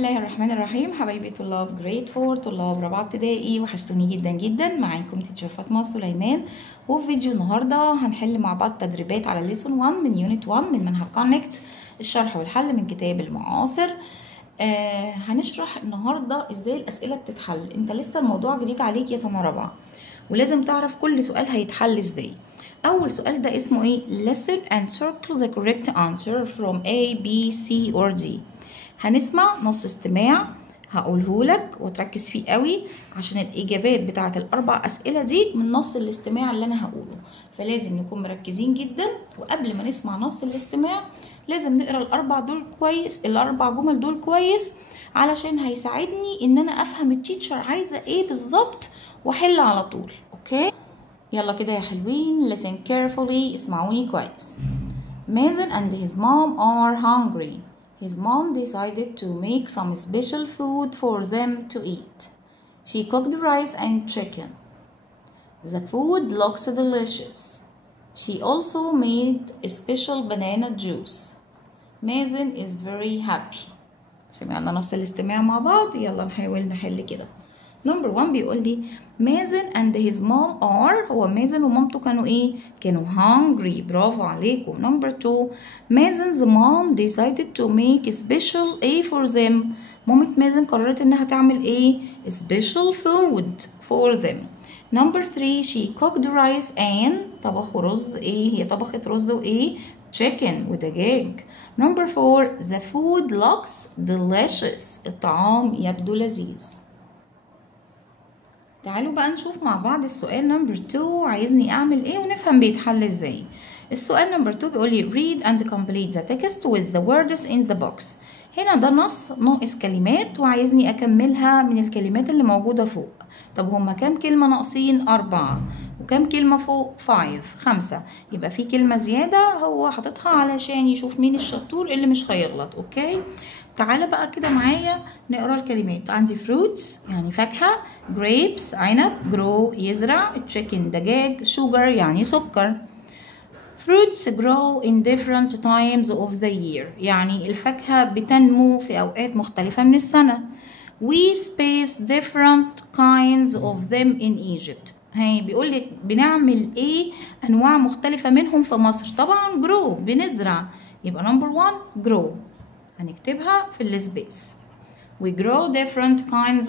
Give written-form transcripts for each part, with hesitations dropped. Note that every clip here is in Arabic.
الله الرحمن الرحيم. حبايبي طلاب جريد 4، طلاب رابعه ابتدائي، وحشتوني جدا جدا. معاكم تيتشر فاطمه سليمان، وفي فيديو النهارده هنحل مع بعض تدريبات على ليسون 1 من يونت 1 من منهج كونكت، الشرح والحل من كتاب المعاصر. هنشرح النهارده ازاي الاسئله بتتحل. انت لسه الموضوع جديد عليك يا سنه رابعه، ولازم تعرف كل سؤال هيتحل ازاي. اول سؤال ده اسمه ايه؟ listen and circle the correct answer from A, B, C or D. هنسمع نص استماع هقوله لك وتركز فيه قوي، عشان الاجابات بتاعه الاربع اسئله دي من نص الاستماع اللي انا هقوله، فلازم نكون مركزين جدا. وقبل ما نسمع نص الاستماع لازم نقرا الاربع جمل دول كويس، علشان هيساعدني ان انا افهم التيتشر عايزه ايه بالظبط واحل على طول. اوكي، يلا كده يا حلوين. listen carefully، اسمعوني كويس. مازن and his mom are hungry. His mom decided to make some special food for them to eat. She cooked rice and chicken. The food looks delicious. She also made a special banana juice. Mazen is very happy. سمعنا نص الاستماع مع بعض، يلا نحاول نحل كده. نمبر 1 بيقول لي مازن and his mom are، هو مازن ومامته كانوا ايه؟ كانوا hungry. برافو عليكم. نمبر 2 مازن's mom decided to make a special A for them. مامة مازن قررت انها تعمل ايه؟ special food for them. نمبر 3 she cooked rice and، طبخوا رز ايه؟ هي طبخت رز وايه؟ chicken ودجاج. نمبر 4 the food looks delicious. الطعام يبدو لذيذ. تعالوا بقى نشوف مع بعض السؤال نمبر 2 عايزني اعمل ايه ونفهم بيتحل ازاي. السؤال نمبر 2 بيقول لي read and complete the text with the words in the box. هنا ده نص ناقص كلمات وعايزني اكملها من الكلمات اللي موجودة فوق. طب هما كام كلمة ناقصين؟ 4. وكام كلمة فوق؟ 5. يبقى في كلمة زيادة هو حاططها علشان يشوف مين الشطور اللي مش هيغلط. اوكي، تعالى بقى كده معايا نقرا الكلمات. عندي fruits يعني فاكهة، grapes عنب، grow يزرع، chicken دجاج، sugar يعني سكر. fruits grow in different times of the year، يعني الفاكهة بتنمو في أوقات مختلفة من السنة. we space different kinds of them in Egypt. هي بيقول لك بنعمل ايه؟ انواع مختلفة منهم في مصر. طبعا grow بنزرع، يبقى number 1 grow هنكتبها في السبيس. we grow different kinds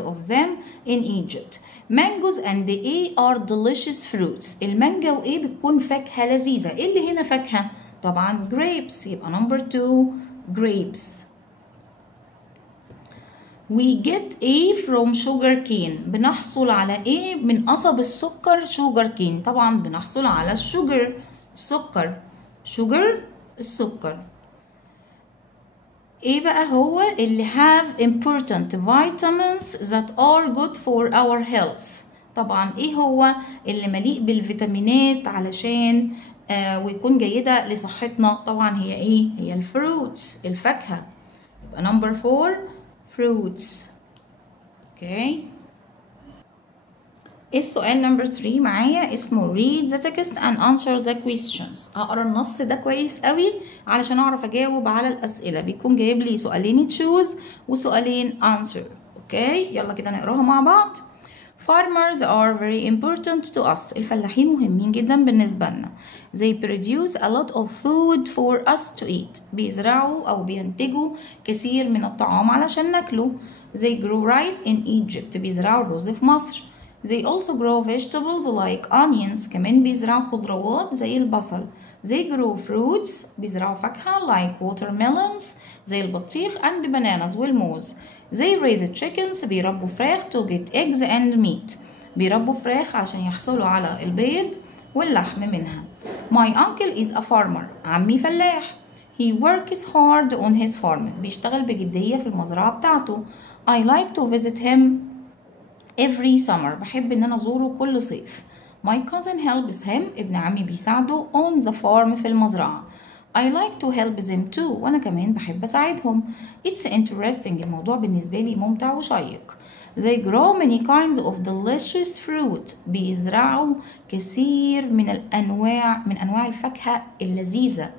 of them in Egypt. mangoes and A are delicious fruits. المانجا وايه بتكون فاكهة لذيذة. ايه اللي هنا فاكهة؟ طبعا grapes، يبقى number 2 grapes. we get A from sugar cane. بنحصل على ايه من قصب السكر؟ sugar cane. طبعا بنحصل على السكر. السكر. ايه بقى هو اللي have important vitamins that are good for our health؟ طبعا ايه هو اللي مليء بالفيتامينات علشان ويكون جيدة لصحتنا؟ طبعا هي ايه؟ هي الفروتس، الفاكهة. يبقى number 4 fruits. اوكي، السؤال نمبر 3 معايا اسمه read the text and answer the questions. هقرا النص ده كويس قوي علشان اعرف اجاوب على الاسئله. بيكون جايب لي سؤالين choose وسؤالين answer. اوكي، يلا كده نقراها مع بعض. farmers are very important to us. الفلاحين مهمين جدا بالنسبه لنا. they produce a lot of food for us to eat. بيزرعوا او بينتجوا كثير من الطعام علشان ناكله. they grow rice in Egypt. بيزرعوا الرز في مصر. they also grow vegetables like onions. كمان بيزرعوا خضروات زي البصل. they grow fruits. بيزرعوا فاكهة like watermelons زي البطيخ and bananas والموز. they raise chickens. بيربوا فراخ to get eggs and meat. بيربوا فراخ عشان يحصلوا على البيض واللحم منها. my uncle is a farmer. عمي فلاح. he works hard on his farm. بيشتغل بجدية في المزرعة بتاعته. I like to visit him every summer. بحب ان انا ازوره كل صيف. my cousin helps him. ابن عمي بيساعده on the farm في المزرعة. I like to help them too. وانا كمان بحب اساعدهم. it's interesting. الموضوع بالنسبة لي ممتع وشيق. they grow many kinds of delicious fruit. بيزرعوا كثير من انواع الفاكهة اللذيذة.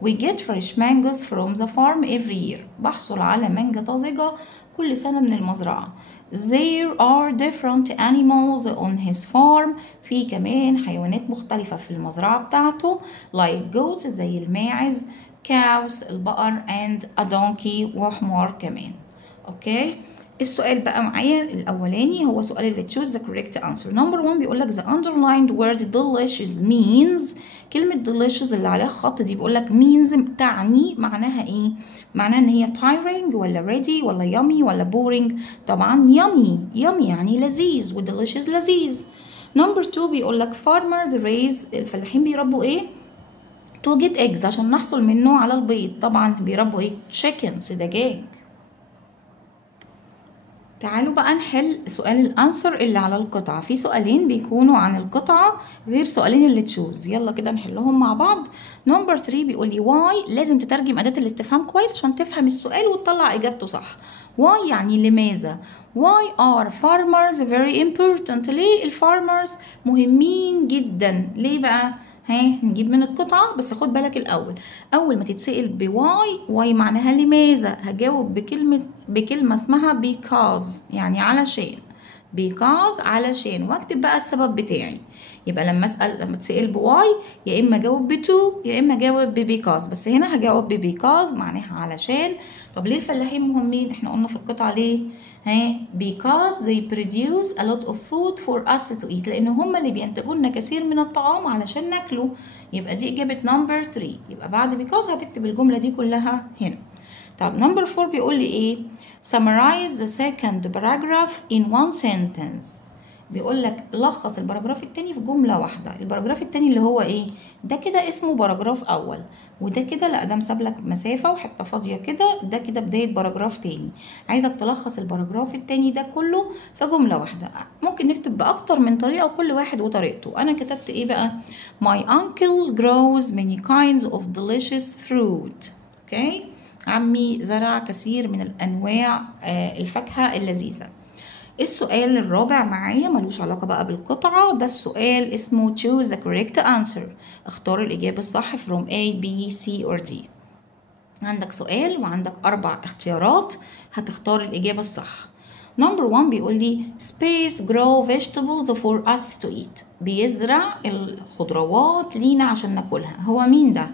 We get fresh mangoes from the farm every year. بحصل على مانجا طازجة كل سنة من المزرعة. There are different animals on his farm. في كمان حيوانات مختلفة في المزرعة بتاعته like goats زي الماعز, cows البقر, and a donkey وحمار كمان. اوكي. السؤال بقى معايا الأولاني هو سؤال اللي choose the correct answer. Number 1 بيقول لك the underlined word delicious means. كلمة delicious اللي عليها خط دي بيقول لك means تعني معناها ايه؟ معناها ان هي tiring ولا ready ولا yummy ولا boring؟ طبعا yummy يعني لذيذ و delicious لذيذ. Number 2 بيقول لك farmers raise الفلاحين بيربوا ايه؟ to get eggs عشان نحصل منه على البيض. طبعا بيربوا ايه؟ chickens دجاج. تعالوا بقى نحل سؤال الانسر اللي على القطعة. في سؤالين بيكونوا عن القطعة غير سؤالين اللي تشوز. يلا كده نحلهم مع بعض. نمبر 3 بيقول لي why. لازم تترجم أداة الاستفهام كويس عشان تفهم السؤال وتطلع إجابته صح. why يعني لماذا. why are farmers very important. ليه الفارمرز مهمين جدا. ليه بقى؟ نجيب من القطعة بس خد بالك الأول. أول ما تتسأل بواي، واي معناها لماذا، هجاوب بكلمة اسمها because يعني علشان. because علشان واكتب بقى السبب بتاعي. يبقى لما تسأل بواي يا إما أجاوب بتو يا إما أجاوب because، بس هنا هجاوب because معناها علشان. طب ليه الفلاحين مهمين؟ احنا قلنا في القطعة ليه؟ because they produce a lot of food for us to eat. لأن هم اللي بينتجوا لنا كثير من الطعام علشان ناكله. يبقى دي إجابة نمبر 3. يبقى بعد because هتكتب الجملة دي كلها هنا. طب نمبر 4 بيقول لي إيه؟ summarize the second paragraph in one sentence. بيقول لك لخص الباراجراف التاني في جملة واحدة. الباراجراف التاني اللي هو إيه؟ ده كده اسمه باراجراف أول، وده كده لا ده مساب لك مسافة وحتة فاضية كده، ده كده بداية باراجراف تاني. عايزك تلخص الباراجراف التاني ده كله في جملة واحدة. ممكن نكتب بأكتر من طريقة وكل واحد وطريقته. أنا كتبت إيه بقى؟ My uncle grows many kinds of delicious fruit. أوكي؟ عمي زرع كثير من الأنواع الفاكهة اللذيذة. السؤال الرابع معايا ملوش علاقة بقى بالقطعة. ده السؤال اسمه choose the correct answer. اختار الإجابة الصح from A, B, C or D. عندك سؤال وعندك 4 اختيارات، هتختار الإجابة الصح. نمبر 1 بيقول لي space grow vegetables for us to eat. بيزرع الخضروات لينا عشان ناكلها. هو مين ده؟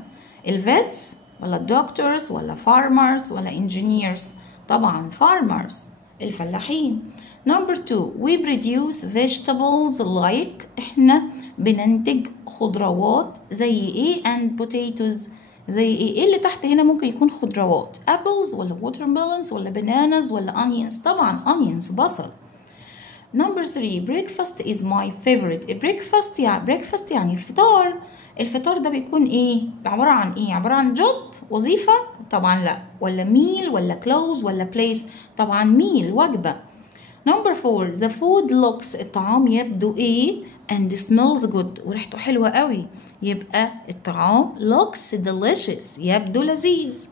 الفيتس ولا الدكتورز ولا farmers ولا engineers؟ طبعا farmers الفلاحين. نمبر 2 we produce vegetables like. احنا بننتج خضروات زي ايه and potatoes زي ايه اللي تحت هنا ممكن يكون خضروات apples ولا watermelons ولا bananas ولا onions. طبعا onions بصل. نمبر 3 breakfast is my favorite. breakfast يعني الفطار. الفطار ده بيكون ايه؟ عبارة عن ايه؟ عبارة عن job وظيفة؟ طبعا لا. ولا meal ولا clothes ولا place؟ طبعا meal وجبة. نمبر 4 the food looks. الطعام يبدو ايه and smells good وريحته حلوة قوي. يبقى الطعام looks delicious يبدو لذيذ.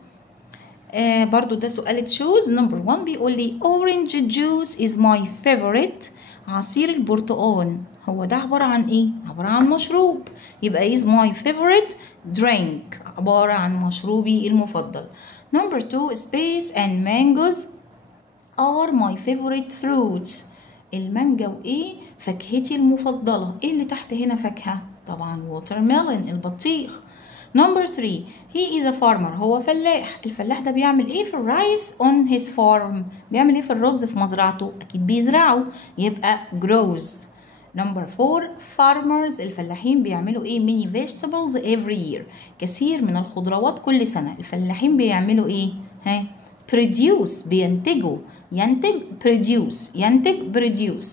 برضو ده سؤال تشوز. نمبر 1 بيقول لي orange juice is my favorite. عصير البرتقال هو ده عبارة عن ايه؟ عبارة عن مشروب. يبقى is my favorite drink عبارة عن مشروبي المفضل. نمبر 2 space and mangoes are my favorite fruits. المانجا وايه؟ فاكهتي المفضلة. ايه اللي تحت هنا فاكهة؟ طبعا watermelon البطيخ. نمبر 3 he is a farmer. هو فلاح. الفلاح ده بيعمل ايه في الرايس on his farm؟ بيعمل ايه في الرز في مزرعته؟ اكيد بيزرعه. يبقى grows. نمبر 4 farmers الفلاحين بيعملوا ايه؟ many vegetables every year. كثير من الخضروات كل سنة. الفلاحين بيعملوا ايه؟ produce بينتجوا. ينتج produce ينتج produce.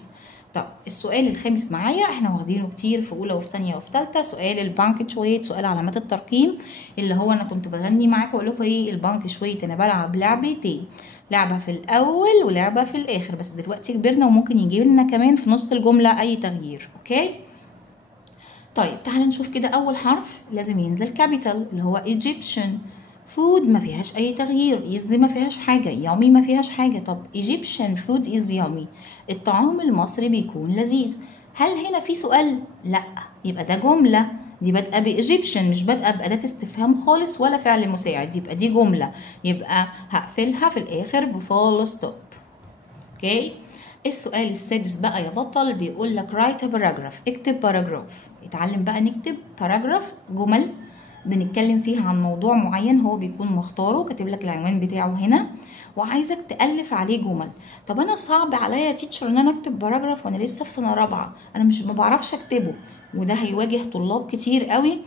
طب السؤال الخامس معايا احنا واخدينه كتير في اولى وفي ثانيه وفي ثالثه. سؤال البانكتشويت، سؤال علامات الترقيم اللي هو انا كنت بغني معاكم واقول لكم ايه البانكتشويت. انا بلعب لعبتين، لعبه في الاول ولعبه في الاخر، بس دلوقتي كبرنا وممكن يجي لنا كمان في نص الجمله اي تغيير. اوكي طيب تعالى نشوف كده. اول حرف لازم ينزل كابيتال اللي هو Egyptian. فود ما فيهاش اي تغيير. يز ما فيهاش حاجه. يامي ما فيهاش حاجه. طب Egyptian food is yummy. الطعام المصري بيكون لذيذ. هل هنا في سؤال؟ لا. يبقى ده جمله دي بادئه بايجيبشن، مش بادئه باداه استفهام خالص ولا فعل مساعد، يبقى دي جمله، يبقى هقفلها في الاخر بفول ستوب. اوكي. السؤال السادس بقى يا بطل بيقول لك write a paragraph، اكتب باراجراف. اتعلم بقى نكتب باراجراف، جمل بنتكلم فيها عن موضوع معين هو بيكون مختاره، كاتب لك العنوان بتاعه هنا، وعايزك تألف عليه جمل. طب انا صعب عليا يا تيتشر ان انا اكتب باراجراف وانا لسه في سنه رابعه، انا مش ما بعرفش اكتبه، وده هيواجه طلاب كتير قوي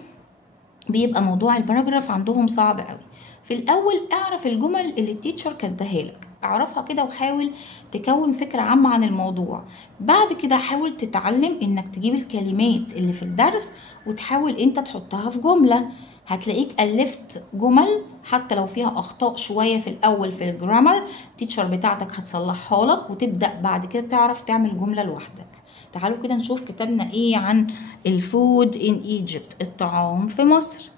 بيبقى موضوع الباراجراف عندهم صعب قوي. في الاول اعرف الجمل اللي التيتشر كاتباها لك، اعرفها كده وحاول تكون فكرة عامة عن الموضوع. بعد كده حاول تتعلم انك تجيب الكلمات اللي في الدرس وتحاول انت تحطها في جملة. هتلاقيك ألفت جمل حتى لو فيها أخطاء شوية في الأول في الجرامر، التيتشر بتاعتك هتصلحها لك، وتبدأ بعد كده تعرف تعمل جملة لوحدك. تعالوا كده نشوف كتبنا ايه عن الفود in Egypt، الطعام في مصر.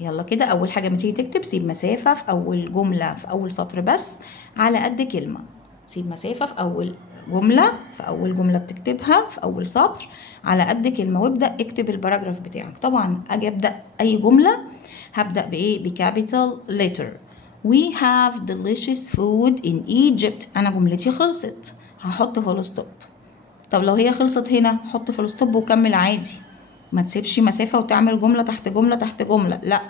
يلا كده اول حاجه ما تيجي تكتب سيب مسافه في اول جمله، في اول سطر بس على قد كلمه. سيب مسافه في اول جمله، في اول جمله بتكتبها في اول سطر على قد كلمه، وابدا اكتب الباراجراف بتاعك. طبعا اجي ابدا اي جمله هبدا بايه؟ بكابيتال ليتر. We have delicious food in Egypt. انا جملتي خلصت، هحط فول ستوب. طب لو هي خلصت هنا حط فول ستوب وكمل عادي، ما تسيبش مسافة وتعمل جملة تحت جملة تحت جملة، لا،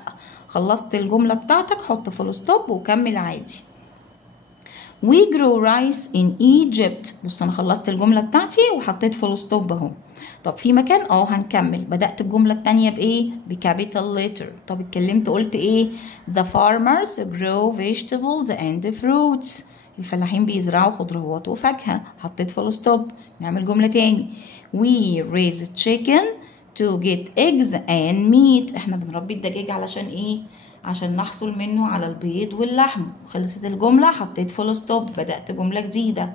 خلصت الجملة بتاعتك حط فول ستوب وكمل عادي. We grow rice in Egypt. بص انا خلصت الجملة بتاعتي وحطيت فول ستوب اهو. طب في مكان هنكمل، بدأت الجملة التانية بايه؟ بكابيتال ليتر. طب اتكلمت قلت ايه؟ The farmers grow vegetables and fruits. الفلاحين بيزرعوا خضروات وفاكهة، حطيت فول ستوب. نعمل جملة تاني. We raise chicken to get eggs and meat. احنا بنربي الدجاج علشان ايه؟ عشان نحصل منه على البيض واللحم. خلصت الجملة حطيت فول ستوب، بدأت جملة جديدة.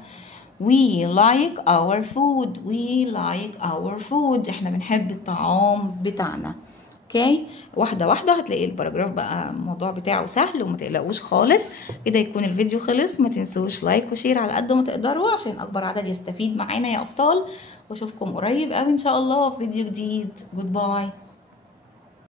We like our food. We like our food. احنا بنحب الطعام بتاعنا. اوكي، واحدة واحدة هتلاقي الباراجراف بقى الموضوع بتاعه سهل، وما تقلقوش خالص. كده يكون الفيديو خلص. ما تنسوش لايك وشير على قد ما تقدروا عشان اكبر عدد يستفيد معانا يا ابطال، واشوفكم قريب قوي ان شاء الله في فيديو جديد. جود باي.